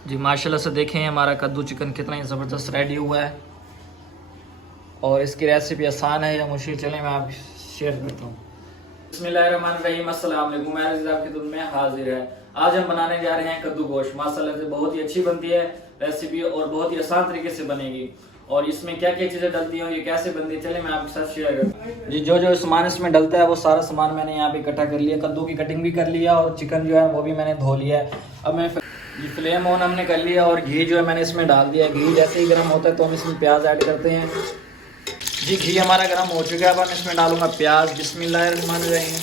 जी माशाल्लाह से देखें हमारा कद्दू चिकन कितना ही ज़बरदस्त रेडी हुआ है और इसकी रेसिपी आसान है या मुश्किल, चलें मैं आप शेयर करता हूँ। बिस्मिल्लाहिर्रहमानिर्रहीम, अस्सलाम वालेकुम। मैं अज़ीज़ आपकी खिदमत में हाजिर है। आज हम बनाने जा रहे हैं कद्दू गोश्त। माशाल्लाह से बहुत ही अच्छी बनती है रेसिपी और बहुत ही आसान तरीके से बनेगी। और इसमें क्या क्या चीज़ें डलती हैं, ये कैसे बनती है, चले मैं आपके साथ शेयर करता हूँ। जी जो जो सामान इसमें डलता है वो सारा सामान मैंने यहाँ पे इकट्ठा कर लिया। कद्दू की कटिंग भी कर लिया और चिकन जो है वो भी मैंने धो लिया है। अब मैं ये फ्लेम ऑन हमने कर लिया और घी जो है मैंने इसमें डाल दिया है। घी जैसे ही गर्म होता है तो हम इसमें प्याज ऐड करते हैं। जी घी हमारा गर्म हो चुका है। अब हम इसमें डालूंगा प्याज। बिस्मिल्लाहिर्रहमानिर्रहीम।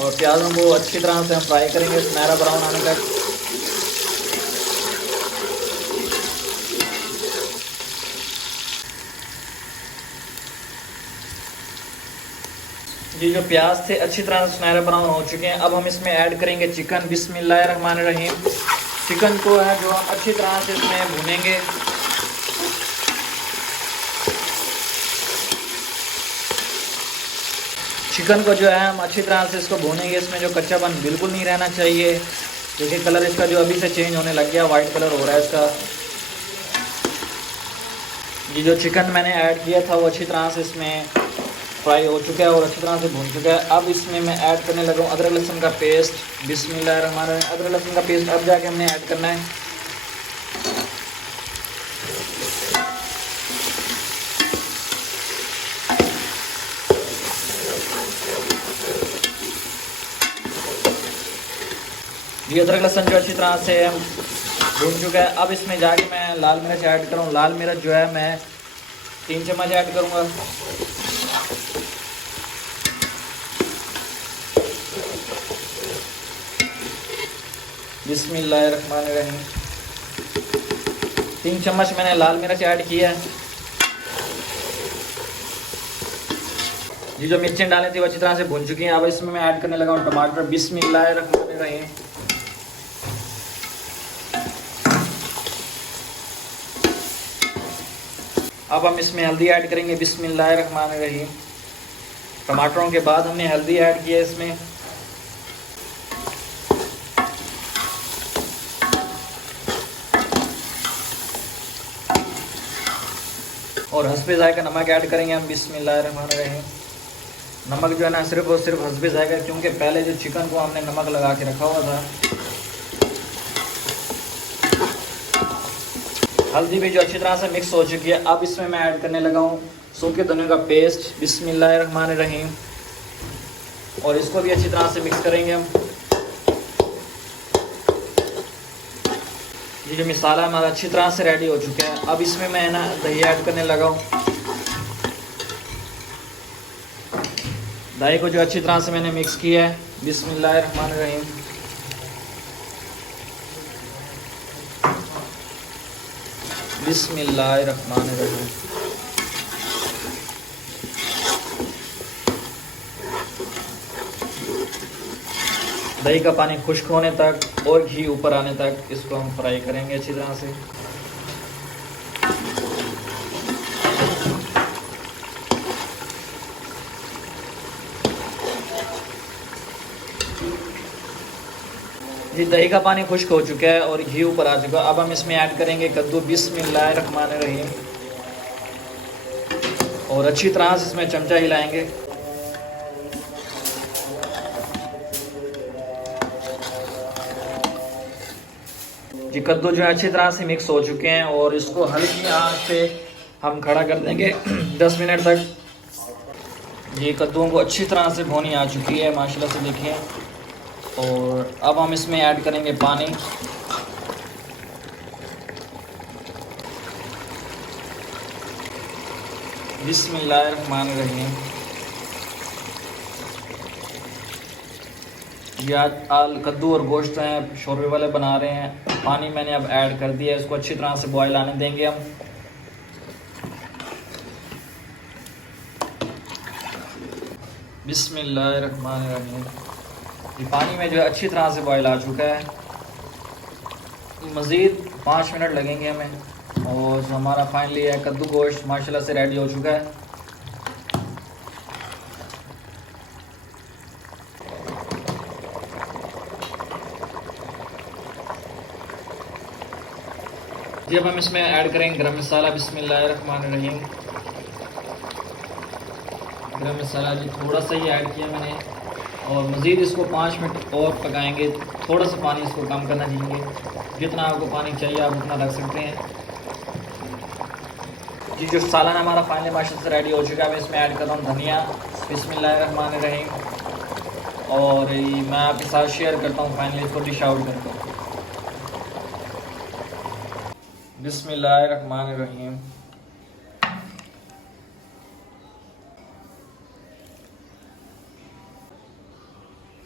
और प्याजों को अच्छी तरह से हम फ्राई करेंगे सुनहरा ब्राउन आने तक। ये जो प्याज थे अच्छी तरह से सुनहरा ब्राउन हो चुके हैं। अब हम इसमें ऐड करेंगे चिकन। बिस्मिल्लाहिर्रहमानिर्रहीम। चिकन को है जो हम अच्छी तरह से इसमें भूनेंगे। चिकन को जो है हम अच्छी तरह से इसको भूनेंगे। इसमें जो कच्चापन बिल्कुल नहीं रहना चाहिए। देखिए कलर इसका जो अभी से चेंज होने लग गया, वाइट कलर हो रहा है इसका। ये जो चिकन मैंने ऐड किया था वो अच्छी तरह से इसमें फ्राई हो चुका है और अच्छी तरह से भून चुका है। अब इसमें मैं ऐड करने लगा हूँ अदरक लहसुन का पेस्ट। बिस्मिल्लाहिर्रहमानिर्रहीम। अदरक लहसुन का पेस्ट अब जाके हमने ऐड करना है। ये अदरक लहसुन जो अच्छी तरह से भून चुका है। अब इसमें जाके मैं लाल मिर्च ऐड करूँ। लाल मिर्च जो है मैं 3 चम्मच ऐड करूँगा। बिस्मिल्लाहिर्रहमानिर्रहीम। 3 चम्मच मैंने लाल मिर्च ऐड किया है। ये जो मिर्चें डाली थी वो अच्छी तरह से भून चुकी हैं। अब इसमें मैं ऐड करने लगा हूँ टमाटर। बिस्मिल्लाहिर्रहमानिर्रहीम। अब हम इसमें हल्दी ऐड करेंगे। बिस्मिल्लाहिर्रहमानिर्रहीम। टमाटरों के बाद हमने हल्दी ऐड किया इसमें। और हस्बे जायका नमक ऐड करेंगे हम। बिस्मिल्लाहिर्रहमानिर्रहीम। नमक जो है ना सिर्फ और सिर्फ हस्बे जायका, क्योंकि पहले जो चिकन को हमने नमक लगा के रखा हुआ था। हल्दी भी जो अच्छी तरह से मिक्स हो चुकी है। अब इसमें मैं ऐड करने लगा हूँ सूखे धनिया का पेस्ट। बिस्मिल्लाहिर्रहमानिर्रहीम। और इसको भी अच्छी तरह से मिक्स करेंगे हम। ये जो मसाला हमारा अच्छी तरह से रेडी हो चुका है। अब इसमें मैं ना दही ऐड करने लगा हूँ। दही को जो अच्छी तरह से मैंने मिक्स किया है। बिस्मिल्लाहिर्रहमानिर्रहीम। बिस्मिल्लाहिर्रहमानिर्रहीम। दही का पानी खुश्क होने तक और घी ऊपर आने तक इसको हम फ्राई करेंगे अच्छी तरह से। जी दही का पानी खुश्क हो चुका है और घी ऊपर आ चुका है। अब हम इसमें ऐड करेंगे कद्दू। बिस्मिल्लाहिर्रहमानिर्रहीम। और अच्छी तरह से इसमें चमचा हिलाएंगे। जी कद्दू जो है अच्छी तरह से मिक्स हो चुके हैं और इसको हल्की आंच पे हम खड़ा कर देंगे 10 मिनट तक। ये कद्दूओं को अच्छी तरह से भुनी आ चुकी है माशाल्लाह से, देखिए। और अब हम इसमें ऐड करेंगे पानी। बिस्मिल्लाहिर्रहमानिर्रहीम। ये आज कद्दू और गोश्त हैं शोरबे वाले बना रहे हैं। पानी मैंने अब ऐड कर दिया है। इसको अच्छी तरह से बॉयल आने देंगे हम। बिस्मिल्लाहिर्रहमानिर्रहीम। ये पानी में जो है अच्छी तरह से बॉयल आ चुका है। मज़ीद 5 मिनट लगेंगे हमें। और जो हमारा फाइनली है कद्दू गोश्त माशाल्लाह से रेडी हो चुका है। जी अब हम इसमें ऐड करेंगे गरम मसाला। बिस्मिल्लाहिर्रहमानिर्रहीम। गरम मसाला जी थोड़ा सा ही ऐड किया मैंने, और मज़ीद इसको 5 मिनट और पकाएंगे। थोड़ा सा पानी इसको कम करना चाहिए, जितना आपको पानी चाहिए आप उतना रख सकते हैं। जी जो सालन हमारा फाइनली माशाल्लाह से रेडी हो चुका है। मैं इसमें ऐड कर रहा हूँ धनिया। बिस्मिल्लाहिर्रहमानिर्रहीम। और मैं आपके साथ शेयर करता हूँ फाइनली इसको डिश आउट करता हूँ। बिस्मिल्लाहिर्रहमानिर्रहीम।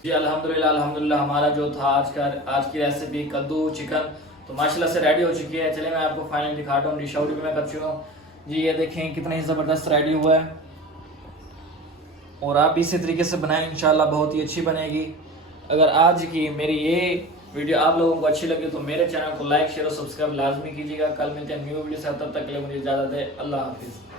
जी अल्हम्दुलिल्लाह अल्हम्दुलिल्लाह हमारा जो था आज की रेसिपी कद्दू चिकन तो माशाल्लाह से रेडी हो चुकी है। चलिए मैं आपको फाइनली दिखाता हूँ। डिश आउट भी मैं कर चुका हूँ जी। ये देखें कितना ही ज़बरदस्त रेडी हुआ है, और आप इसी तरीके से बनाएं, इंशाल्लाह बहुत ही अच्छी बनेगी। अगर आज की मेरी ये वीडियो आप लोगों को अच्छी लगी तो मेरे चैनल को लाइक शेयर और सब्सक्राइब लाजमी कीजिएगा। कल मिलते हैं न्यू वीडियो से, तब तक के लिए मुझे इजाज़त है। अल्लाह हाफिज़।